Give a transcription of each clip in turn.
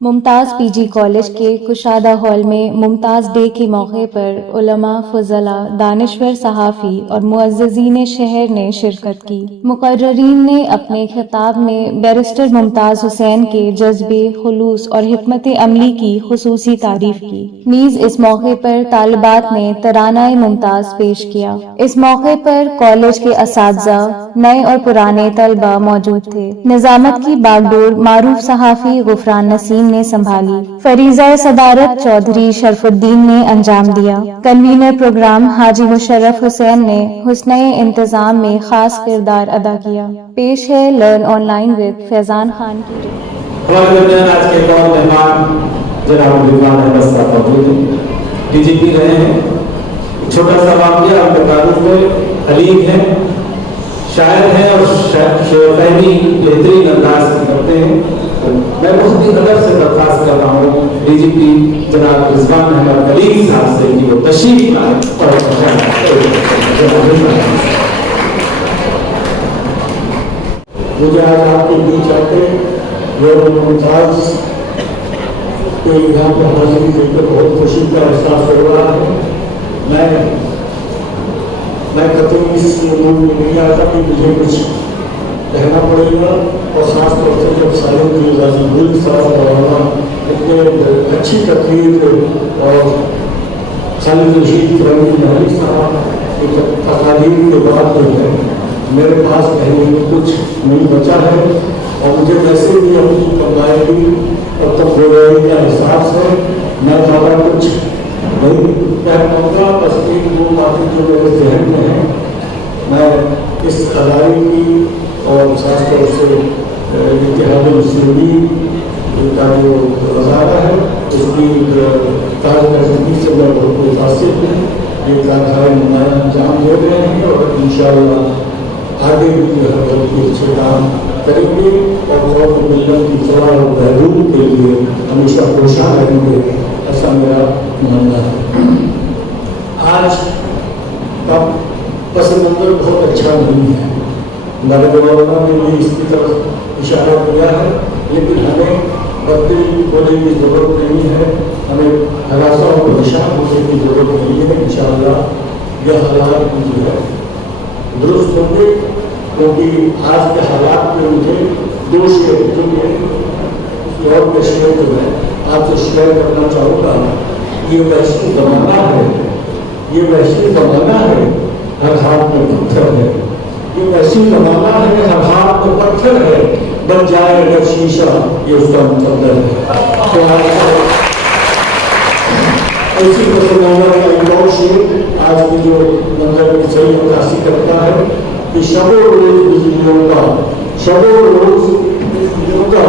ممتاز پی جی college کے کشادہ hall میں ممتاز ڈے کے موقع پر علماء، فضلاء، دانشور صحافی اور معززین شہر نے شرکت کی۔ مقررین نے اپنے خطاب میں بیرسٹر ممتاز حسین کے جذبے، خلوص اور حکمت عملی کی خصوصی تعریف کی۔ نیز اس موقع پر طالبات نے ترانہ ممتاز پیش کیا۔ اس موقع پر کالج کے اساتذہ، نئے اور پرانے طلباء موجود تھے۔ نظامت کی باگڈور معروف صحافی غفران نسیم نے سنبھالی۔ فریضہ صدارت چودھری شرف الدین نے انجام دیا۔ کنوینر پروگرام حاجی مشرف حسین نے حسنِ انتظام میں خاص کردار ادا کیا۔ پیش ہے لرن آن لائن ود فیضان خان کی رپورٹ۔ ہمارے درمیان آج کے کون مہمان جناب رضوان احمد صاحب موجود ہیں، ڈی جی پی رہے ہیں۔ چھوٹا سا واقعہ ان کے تعارف میں حلیم ہیں، شاعر ہیں اور شعر فہمی بہترین انداز سے کرتے ہیں۔ میں بہت ہی ادب سے درخواست کر رہا ہوں ڈی جی پی جناب رضوان احمد خلیل صاحب سے کہ وہ تشریف لائیں اور مجھے آج آپ کے بیچ آتے ممتاز کے یہاں پہ حاضری دے کر بہت خوشی کا احساس ہو رہا ہے۔ میں قطعی اس موڈ میں نہیں آتا کہ مجھے کچھ کہنا پڑے گا، اور خاص طور سے جب سالم کی عزیز صاحب اور اتنے اچھی تقریر اور خالد رشید محلی صاحب کی تقاریر کے بعد جو ہے میرے پاس کہنے میں کچھ نہیں بچا ہے، اور مجھے ویسے بھی اپنی کمائیگی اور تقویری کا احساس ہے۔ میں زیادہ کچھ نہیں کہہ پاؤں گا، بس ایک دو باتیں جو میرے ذہن میں ہیں، میں اس ادارے کی اور خاص طور سے اتحاد المسلمین کا جو وزارہ ہے اس کی کارکردگی سے میں بہت متاثر ہوں۔ یہ کارخانے نمایاں انجام دے رہے ہیں اور انشاءاللہ آگے بھی جو ہے بہت ہی اچھے کام کریں گے، اور قوم و ملت کی فلاح و بہبود کے لیے ہمیشہ کوشاں رہیں گے، ایسا میرا ماننا ہے۔ آج کا پس منظر بہت اچھا نہیں ہے، ہمارے مولانا نے بھی اس کی طرف اشارہ کیا ہے، لیکن ہمیں بددلی ہونے کی ضرورت نہیں ہے، ہمیں ہراساں اور پریشان ہونے کی ضرورت نہیں ہے۔ انشاءاللہ یہ حالات جو ہے درست ہوں گے، کیونکہ آج کے حالات میں مجھے دو شعر جو کہ دور کے شعر جو ہے آپ سے شیئر کرنا چاہوں گا۔ یہ وحشی زمانہ ہے، یہ وحشی زمانہ ہے، ہر ہاتھ میں پتھر ہے، یہ وحشی زمانہ ہے، ہر ہاتھ میں پتھر ہے، بن جائے اگر شیشہ یہ اس کا مقدر ہے۔ تو ایسی مسلمانوں کا ایک اور شعر آج کی جو منظر میں صحیح عکاسی کرتا ہے کہ شب و روز بجلیوں کا، شب و روز بجلیوں کا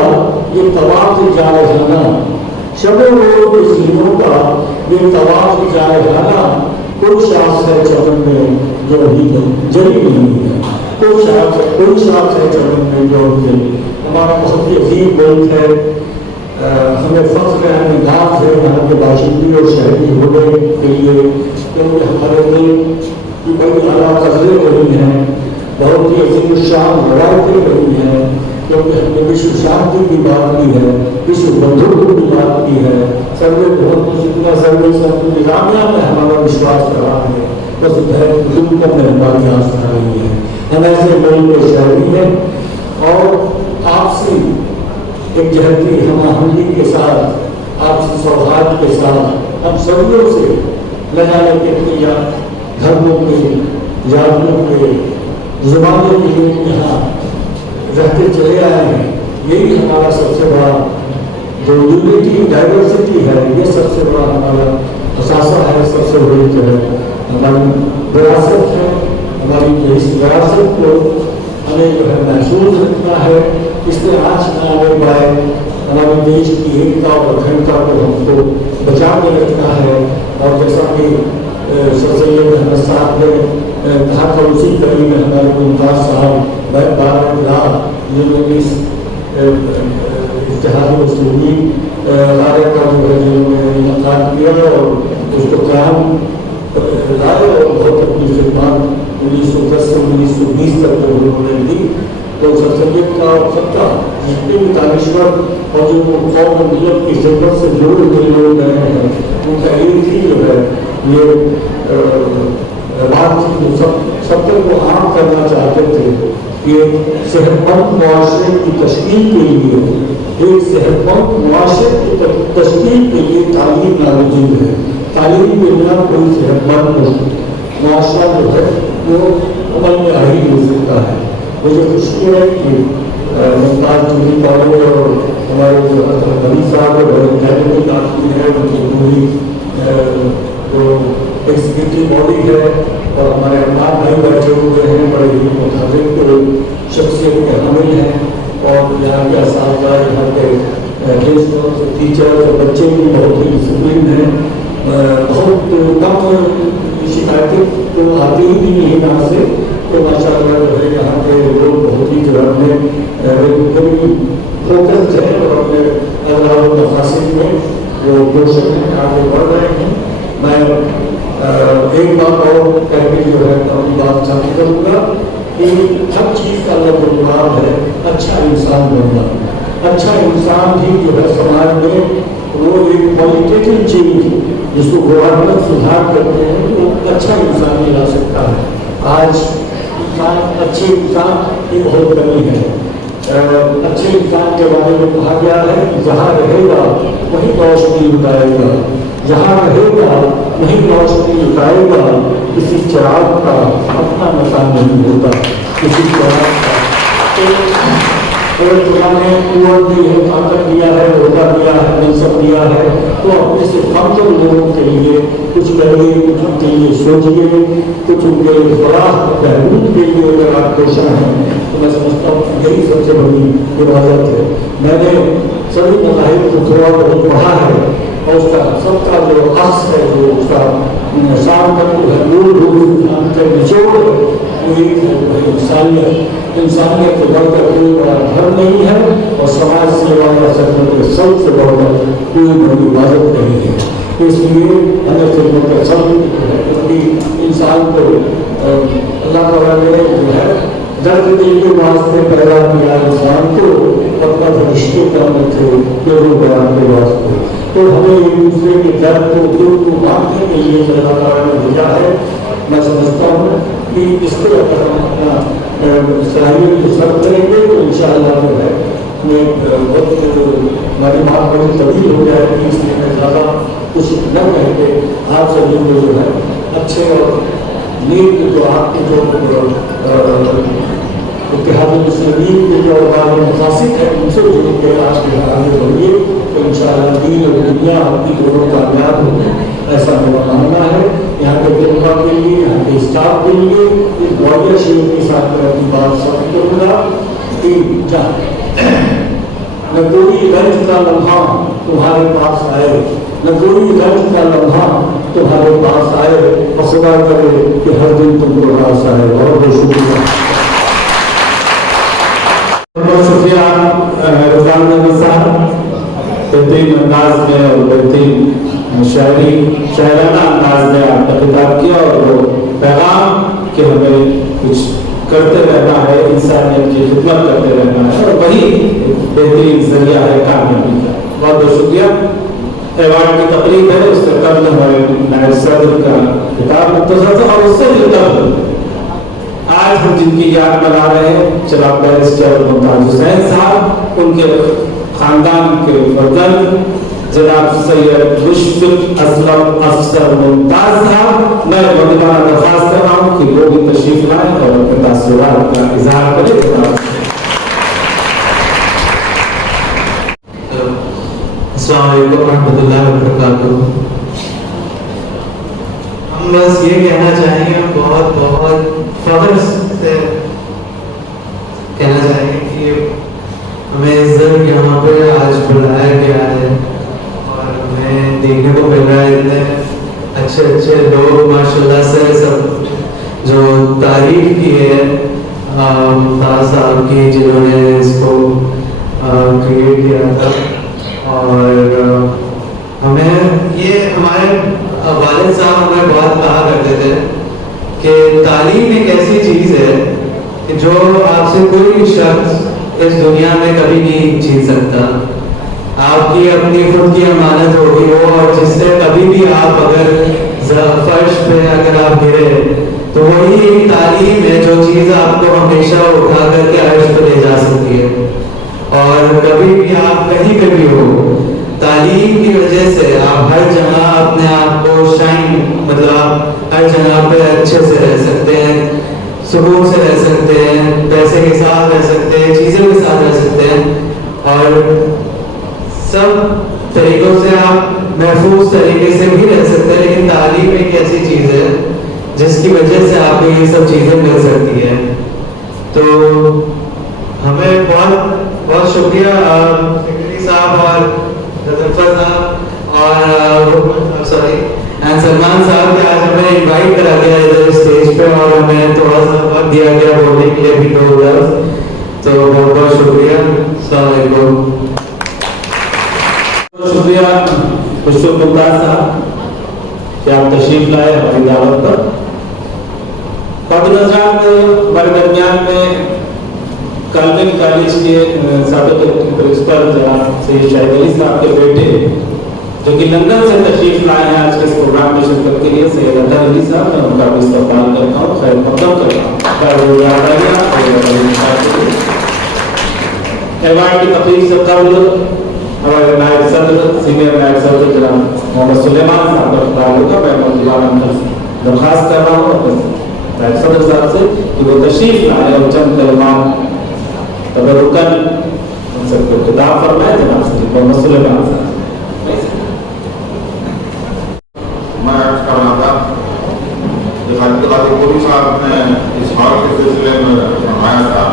یہ طواف جارحانہ، شب و روز بجلیوں کا یہ طواف جارحانہ، کوئی شاخ ہے چمن میں جو ابھی جلی نہیں ہے، کوئی شاخ ہے چمن میں جو ابھی۔ ہمارا بہت ہی عظیم ملک ہے، ہمیں فخر ہے، ہمیں ناز ہے یہاں کے باشندے اور شہری ہونے کے لیے، کیونکہ ہمارے ملک کی بڑی اعلیٰ قدریں رہی ہیں، بہت ہی عظیم الشان روایتیں رہی ہیں، کیونکہ ہم نے وشو شانتی کی بات کی ہے، وشو بندھو کی بات کی ہے، سروے بہت جتنا سروے سب نظامیہ میں ہمارا وشواس رہا ہے، بس ظلموں میں ہماری آس رہی ہے۔ ہم ایسے ملک کے شہری ہیں، اور آپسی ایک جہتی ہم آہنگی کے ساتھ، آپسی سوہاد کے ساتھ ہم صدیوں سے نہ جانے کتنی دھرموں کے، جاتیوں کے، زبانوں کے لوگ یہاں رہتے چلے آئے ہیں۔ یہی ہمارا سب سے بڑا جو یونٹی ڈائیورسٹی ہے، یہ سب سے بڑا ہمارا اثاثہ ہے، سب سے بڑی جو ہے ہماری وراثت ہے۔ ہماری اس وراثت کو ہمیں جو ہے محسوس رکھنا ہے، اس سے آج نہ آنے پائے، ہمارے دیش کی ایکتا اور اکھنڈتا کو ہم کو بچا کے رکھنا ہے۔ اور جیسا کہ سر سید احمد صاحب نے کہا تھا، اسی کڑی میں ہمارے ممتاز صاحب 12 جنہوں نے اس اتحاد المسلمین ادارے کا جنہوں نے انعقاد کیا اور اس کو قیام لائے، اور بہت اپنی خدمات 1910 سے 1920 تک جو انہوں نے دی، تو سر سید کا خطہ جتنے بھی دانشور اور جو قوم ملت کی خدمت سے جڑے ہوئے لوگ رہے ہیں، ان کا ایک ہی جو ہے یہ بات تھی جو سب تک وہ عام کرنا چاہتے تھے کہ صحت مند معاشرے کی تشکیل کے لیے، ایک صحت مند معاشرے کی تشکیل کے لیے تعلیم نامزد ہے. تعلیم کے بنا کوئی صحت مند معاشرہ جو ہے وہ عمل میں آ ہی نہیں سکتا ہے. مجھے خوشی ہے کہ ممتاز جوہری کالج اور ہمارے جو غنی صاحب اور اکیڈمک آدمی ہے، ان کی پوری جو ایگزیکٹو باڈی ہے اور ہمارے امام بھائی بیٹھے ہوئے ہیں، بڑے ہی متحرک شخصیت کے حامل ہیں، اور یہاں کے اساتذہ، یہاں کے ٹیچر اور بچے بھی بہت ہی ڈسپلن ہیں. بہت کم شکایتیں تو آتی ہی نہیں ہے یہاں سے. تو ماشاء اللہ جو ہے یہاں کے لوگ بہت ہی جو ہے اپنے فوکس ہے اور اپنے اللہ مقاصد میں وہ کوشش میں آگے بڑھ رہے ہیں. میں ایک بات اور کہہ کے جو ہے اپنی بات ختم کروں گا کہ ہر چیز کا الگ مراد ہے اچھا انسان بننا. اچھا انسان ہی جو ہے سماج میں وہ ایک پوزیٹیو چینج جس کو گورنمنٹ سدھار کرتے ہیں وہ اچھا انسان نہیں لا سکتا ہے. آج اچھے انسان کی بہت کمی ہے. اچھے انسان کے بارے میں کہا گیا ہے کہ جہاں رہے گا وہیں روشنی لٹائے گا، جہاں رہے گا وہیں روشنی لٹائے گا. کسی چراغ کا اپنا مکان نہیں ہوتا، کسی چراغ کا. اگر خدا نے قوت دی ہے، طاقت دیا ہے، عہدہ دیا ہے، منصب دیا ہے، تو اپنے سے کمزور لوگوں کے لیے کچھ کریے، کچھ ان کے لیے سوچیے، کچھ ان کے فلاح بہبود کے لیے اگر آپ کوشاں ہیں تو میں سمجھتا ہوں کہ یہی سب سے بڑی عبادت ہے. میں نے سبھی مذاہب کو تھوڑا بہت پڑھا ہے اور اس کا سب کا جو اصل ہے، جو اس کا شام کا جو ہے مول کا نچوڑ ہے وہ ایک ہے انسانیت. انسانیت سے بڑھ کر کوئی بڑا دھرم نہیں ہے اور سماج سیوا یا خدمت کے سب سے بڑھ کر کوئی بڑی عبادت نہیں ہے. اس لیے ہمیں خدمت کا سب کیونکہ انسان کو اللہ تعالیٰ نے جو ہے درد دل کے واسطے پیدا کیا انسان کو اپنا فرشتے کرنے تھے پیرو بیان کے واسطے. تو ہمیں ایک دوسرے کے درد کو دل کو بانٹنے کے لیے اللہ تعالیٰ نے بھیجا ہے. میں سمجھتا ہوں کہ اس پہ اگر ہم اپنا صلاحیت کو سر کریں گے تو انشاءاللہ جو ہے وقت ہماری بات بڑی طویل ہو جائے گی، اس لیے میں زیادہ کچھ نہ کہہ کے آپ سبھی کو جو ہے اچھے اور نیک جو آپ کے جو اتحاد المسلمین کے جو مقاصد ہیں ان سے جڑ کے آپ کے آگے بڑھیے تو انشاءاللہ دین اور دنیا آپ کی دونوں کامیاب ہوگی، ایسا میرا ماننا ہے. یہاں کے طلباء کے لیے، یہاں کے اسٹاف کے لیے اس گوالیار شریف کے ساتھ میں اپنی بات ثابت کروں گا کہ نہ کوئی رنج کا لمحہ تمہارے پاس آئے، نہ کوئی رنج کا لمحہ تمہارے پاس آئے، خدا کرے کہ ہر دن تم کو راس آئے. بہت بہت شکریہ. بہت شکریہ رضوان نبی صاحب، بہترین انداز میں اور بہترین شاعرانہ انداز میں آپ نے خطاب کیا اور وہ پیغام کہ ہمیں کچھ کرتے رہنا ہے، انسانیت کی خدمت کرتے رہنا ہے اور وہی بہترین ذریعہ ہے کامیابی کا. بہت بہت شکریہ. ایوارڈ کی تقریب ہے، اس سے قبل ہمارے نائب صدر کا خطاب مختصر تھا اور اس سے بھی قبل آج ہم جن کی یاد منا رہے ہیں جناب بیرسٹر ممتاز حسین صاحب، ان کے خاندان کے فرزند جناب سید مشفق اسلم افسر ممتاز صاحب، میں مدینہ درخواست کر رہا ہوں کہ وہ بھی تشریف لائیں اور اپنے تاثرات کا اظہار کریں. السلام علیکم ورحمۃ اللہ وبرکاتہ. ہم بس یہ کہنا چاہیں گے، بہت بہت فخر سے کہنا چاہیں گے کہ ہمیں عزت یہاں پہ آج بلایا گیا ہے اور ہمیں دیکھنے کو مل رہا ہے اتنے اچھے اچھے لوگ ماشاءاللہ سے سب جو تعریف کی ہے ممتاز صاحب کی جنہوں نے اس کو کریٹ کیا تھا. اور ہمیں یہ ہمارے والد صاحب ہمیں بہت کہا کرتے تھے کہ تعلیم ایک ایسی چیز ہے کہ جو آپ سے کوئی بھی شخص اس دنیا میں کبھی نہیں چھین سکتا. آپ کی اپنی خود کی امانت ہوگی وہ، اور جس سے کبھی بھی آپ اگر فرش پہ اگر آپ گرے تو وہی ایک تعلیم ہے جو چیز آپ کو ہمیشہ اٹھا کر کے عرش پہ لے جا سکتی ہے. اور کبھی بھی آپ کہیں پہ بھی ہو، تعلیم کی وجہ سے آپ ہر جگہ اپنے آپ کو شائن، مطلب آپ ہر جگہ پہ اچھے سے رہ سکتے ہیں، سکون سے رہ سکتے ہیں، پیسے کے ساتھ رہ سکتے ہیں، چیزوں کے ساتھ رہ سکتے ہیں، اور سب طریقوں سے آپ محفوظ طریقے سے بھی رہ سکتے ہیں. لیکن تعلیم ایک ایسی چیز ہے جس کی وجہ سے آپ کو یہ سب چیزیں مل سکتی ہیں. تو ہمیں بہت بہت شکریہ سیکرٹری صاحب اور رضفر صاحب اور سلمان صاحب کہ آج ہمیں انوائٹ کرا گیا ادھر اسٹیج پہ، اور ہمیں تھوڑا سا وقت دیا گیا بولنے کے لیے بھی دو لفظ. تو بہت بہت شکریہ. السلام علیکم. شکریہ خسرو ممتاز صاحب کہ آپ تشریف لائے ہماری دعوت پر. خواتین حضرات، ہمارے درمیان میں کالوین کالج کے سابق پرنسپل جناب سید شاہد علی صاحب کے بیٹے جو کہ لندن سے تشریف لائے ہیں آج کے اس پروگرام میں شرکت کے لیے، سید اطہر علی صاحب، میں ان کا بھی استقبال کرتا ہوں، خیر مقدم کرتا ہوں. ایوارڈ کی تقریب سے قبل ہمارے نائب صدر، سینئر نائب صدر جناب محمد سلیمان صاحب کا خطاب ہوگا. میں موجودہ درخواست کر رہا ہوں نائب صدر صاحب سے کہ وہ تشریف لائے اور چند کلمات تبرکاً ان سب کو خطاب فرمائے. جناب صدر محمد سلیمان صاحب. میں عرض کر رہا تھا کہ خالد پوری صاحب نے اس ہال کے سلسلے میں فرمایا تھا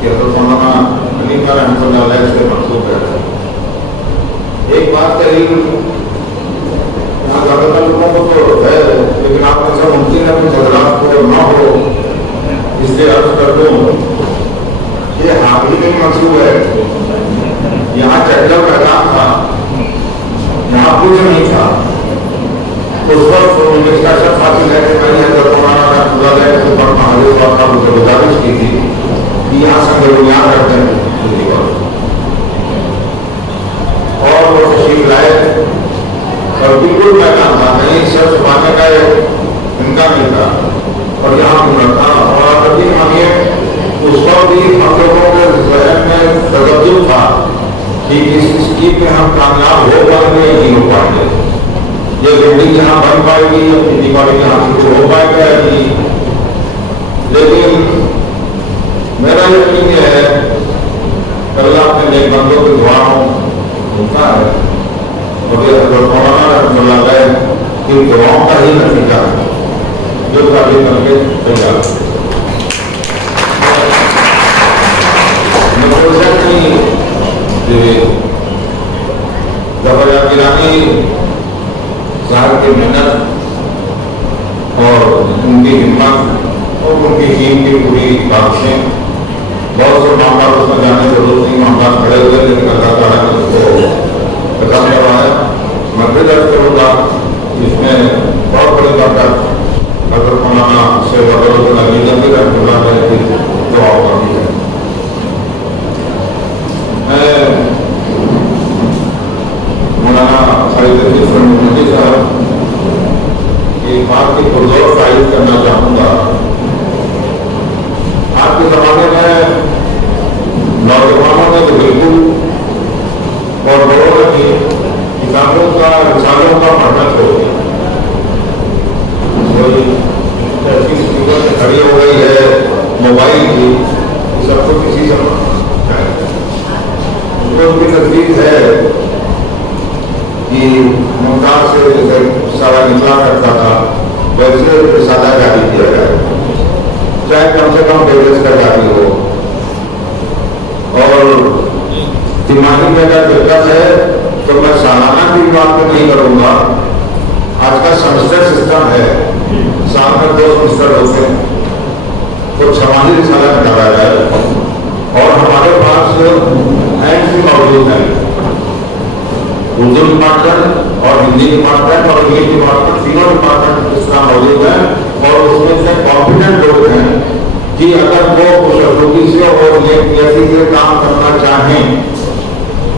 کہ حضرت مولانا حنیفہ رحمۃ اللہ علیہ سے منسوب ہے. ایک بات کہی یہاں زیادہ تر لوگوں کو تو ہے، لیکن آپ میں سے ممکن ہے کچھ حضرات کو نہ ہو، اس لیے عرض کر دوں یہ حاضری نہیں منسوب ہے. یہاں چکر میدان تھا، یہاں کچھ نہیں تھا. اس وقت اس کا شخص حاصل ہے کہ میں نے حضرت مولانا رحمۃ اللہ علیہ سے پڑھنا حضرت صاحب سے گزارش کی تھی کہ یہاں سے بنیاد رکھتے ہیں اور وہ تشریف لائے اور بالکل میدان تھا، نہیں سر چھپانے کا امکان نہیں تھا اور یہاں گزر تھا. اور ابھی ہمیں اس وقت بھی ہم لوگوں کے ذہن میں تجدد تھا کہ اس اسکیم میں ہم کامیاب ہو پائیں گے یا نہیں ہو پائیں گے، یہ بلڈنگ یہاں بن پائے گی یا کھیتی باڑی یہاں شروع ہو پائے گا یا نہیں. لیکن میرا یقین یہ ہے کہ اللہ اپنے نیک بندوں کی دعاؤں ہوتا ہے اور یہ حضرت مولانا رحمۃ اللہ علیہ کی دعاؤں کا ہی نتیجہ ہے جو تعلیم کر کے تیار ہے. ظفر گیلانی صاحب کی محنت اور ان کی ہمت اور ان کی ٹیم کی پوری بخشیں، بہت سے معاملات اس میں جانے کی ضرورت نہیں، معاملات کھڑے ہوئے لیکن اللہ تعالیٰ نے اس کو ختم کروایا. میں پھر درج کروں گا اس میں بہت بڑی برکت حضرت مولانا شیخ بدر الدین علی رحمۃ اللہ علیہ کی دعا کرنی ہے. میں مولانا خالد مفتی صاحب کی بات کی پرزور تائید کرنا چاہوں گا. آج کے زمانے میں نوجوانوں نے تو بالکل اور بڑوں نے بھی کتابوں کا رسالوں کا پڑھنا چھوڑ دیا. کوئی ایسی صورت کھڑی ہو گئی ہے موبائل کی، سب کو کسی سے ان کی تصویر ہے کہ ممتاز سے جیسے سارا نکلا کرتا تھا ویسے رسالہ جاری کیا جائے، چاہے کم سے کم پیجز کا جاری ہو. اور دماغی میرا دقت ہے تو میں سالانہ کی بات میں نہیں کروں گا. آج کا سیمسٹر سسٹم ہے، سال میں 2 سیمسٹر ہوتے ہیں تو 6 رسالہ نکالا جائے. اور ہمارے پاس ہینڈس بھی موجود ہیں، اردو ڈپارٹمنٹ اور ہندی ڈپارٹمنٹ اور انگلش ڈپارٹمنٹ، تینوں ڈپارٹمنٹ اس طرح موجود ہیں اور اس میں سے کمپیٹنٹ لوگ ہیں کہ اگر وہ خوشخلوقی سے اور نیکی سے کام کرنا چاہیں